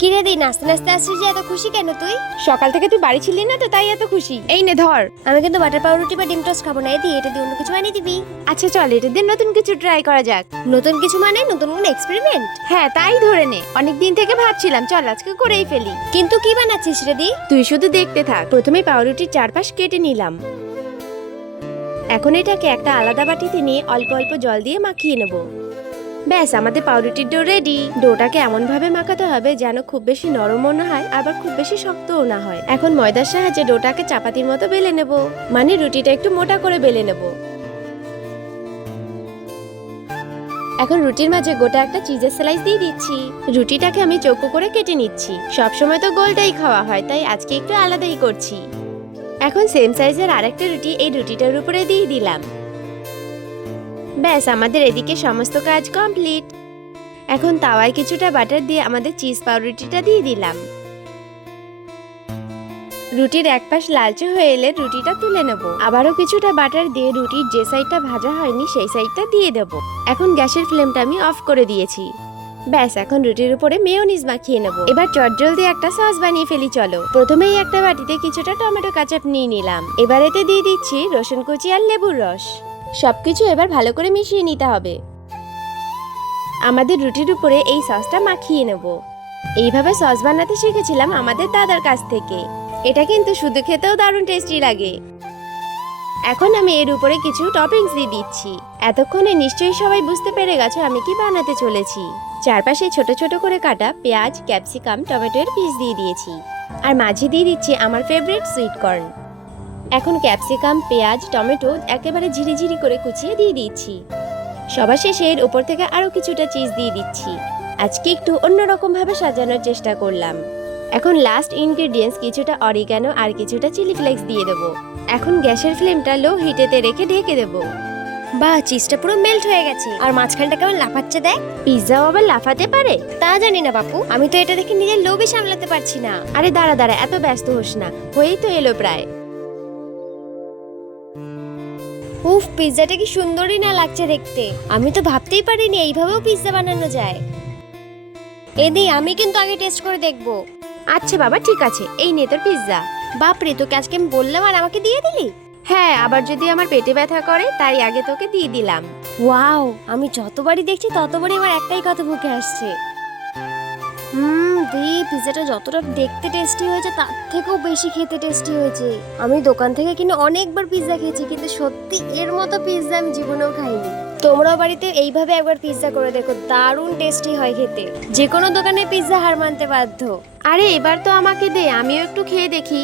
কিরে দি নাচতে নাচতে আসছিস যে এত খুশি কেন তুই? সকাল থেকে তুই বাড়ি ছিলি না তো তাই এত খুশি। এই নে ধর। আমি কিন্তু বাটার পাউরুটি বা ডিম টোস্ট খাব না এদি এটা দিয়ে অন্য কিছু বানিয়ে দিবি। আচ্ছা চল এটা দিয়ে নতুন কিছু ট্রাই করা যাক। নতুন কিছু মানে নতুন কোনো এক্সপেরিমেন্ট হ্যাঁ তাই ধরে নে। অনেক দিন থেকে ভাবছিলাম চল আজকে করেই ফেলি। কিন্তু কি বানাচ্ছিস রে দি? তুই শুধু দেখতে থাক প্রথমে পাউরুটির চারপাশ কেটে নিলাম। এখন এটাকে একটা আলাদা বাটিতে নিয়ে অল্প অল্প জল দিয়ে মাখিয়ে নেব। ব্যাস, আমাদের পাউরুটির ডো রেডি ডোটাকে এমন ভাবে মাখাতে হবে যেন খুব বেশি নরমও না হয়, আবার খুব বেশি শক্তও না হয়। এখন ময়দার সাহায্যে ডোটাকে চাপাতির মতো বেলে নেব। মানে রুটিটা একটু মোটা করে বেলে নেব। এখন রুটির মাঝে গোটা একটা চিজের স্লাইস দিয়ে দিচ্ছি। রুটিটাকে আমি চৌকো করে কেটে নিচ্ছি। সবসময় তো গোলটাই খাওয়া হয়, তাই আজকে একটু আলাদাই করছি। এখন সেম সাইজের আরেকটা রুটি এই রুটিটার উপরে দিয়ে দিলাম। ব্যাস, আমাদের এদিকে সমস্ত কাজ কমপ্লিট এখন তাওয়ায় কিছুটা বাটার দিয়ে আমাদের চিজ পাউরুটিটা দিয়ে দিলাম। রুটির এক পাশ লালচে হয়ে এলে রুটিটা তুলে নেব। আবারও কিছুটা বাটার দিয়ে রুটির যে সাইডটা ভাজা হয়নি, সেই সাইডটা দিয়ে দেব। এখন গ্যাসের ফ্লেমটা আমি অফ করে দিয়েছি। ব্যাস, এখন রুটির উপরে মেয়োনিজ মাখিয়ে নেব। এবার চটজল দিয়ে একটা সস বানিয়ে ফেলি, চলো। প্রথমেই একটা বাটিতে কিছুটা টমেটো কাচাপ নিয়ে নিলাম। এবার এতে দিয়ে দিচ্ছি রসুন কুচি আর লেবুর রস। সবকিছু এবার ভালো করে মিশিয়ে নিতে হবে। আমাদের রুটির উপরে এই সসটা মাখিয়ে নেব। এইভাবে সস বানাতে শিখেছিলাম আমাদের দাদার কাছ থেকে। এটা কিন্তু শুধু খেতেও দারুণ টেস্টি লাগে। এখন আমি এর উপরে কিছু টপিংস দিয়ে দিচ্ছি। এতক্ষণে নিশ্চয়ই সবাই বুঝতে পেরে গেছো আমি কি বানাতে চলেছি। চারপাশে ছোট ছোট করে কাটা পেঁয়াজ, ক্যাপসিকাম, টমেটোর পিস দিয়ে দিয়েছি। আর মাঝে দিয়ে দিচ্ছি আমার ফেভারিট সুইট কর্ন এখন ক্যাপসিকাম, পেঁয়াজ, টমেটো একেবারে ঝিরিঝিরি করে কুচিয়ে দিয়ে দিচ্ছি। সবার শেষে এর উপর থেকে আরও কিছুটা চিজ দিয়ে দিচ্ছি। আজকে একটু অন্যরকম ভাবে সাজানোর চেষ্টা করলাম। এখন লাস্ট ইনগ্রেডিয়েন্টস কিছুটা অরিগানো আর কিছুটা চিলি ফ্লেক্স দিয়ে দেবো। এখন গ্যাসের ফ্লেমটা লো হিটেতে রেখে ঢেকে দেবো। বাহ চিজটা পুরো মেল্ট হয়ে গেছে। আর মাঝখানটা কেমন লাফাচ্ছে দেখ? পিৎজাও আবার লাফাতে পারে? তা জানি না বাপু, আমি তো এটা দেখে নিজের লোভই সামলাতে পারছি না। আরে দাঁড়া দাঁড়া, এত ব্যস্ত হোস না। হয়েই তো এলো প্রায়। উফ, পিৎজাটা কি সুন্দরই না লাগছে দেখতে। আমি তো ভাবতেই পারিনি এইভাবেও পিৎজা বানানো যায়। এদি আমি কিন্তু আগে টেস্ট করে দেখব। আচ্ছা বাবা, ঠিক আছে। এই নে তোর পিৎজা। বাপরে তোকে আজকে আমি বললাম আর আমাকে দিয়ে দিলি? হ্যাঁ আবার যদি আমার পেটে ব্যথা করে তাই আগে তোকে দিয়ে দিলাম। ওয়াও, আমি যতবারই দেখছি ততবারই আমার একটাই কথা মুখে আসছে। হুম, দি পিৎজাটা যতটা দেখতে টেস্টি হয়েছে, তার থেকেও বেশি খেতে টেস্টি হয়েছে। আমি দোকান থেকে কিনে অনেকবার পিৎজা খেয়েছি, কিন্তু সত্যি এর মতো পিৎজা আমি জীবনেও খাইনি। তোমরাও বাড়িতে এইভাবে একবার পিৎজা করে দেখো, দারুণ টেস্টি হয় খেতে। যে কোনো দোকানে পিৎজা হার মানতে বাধ্য। আরে, এবার তো আমাকে দে, আমিও একটু খেয়ে দেখি।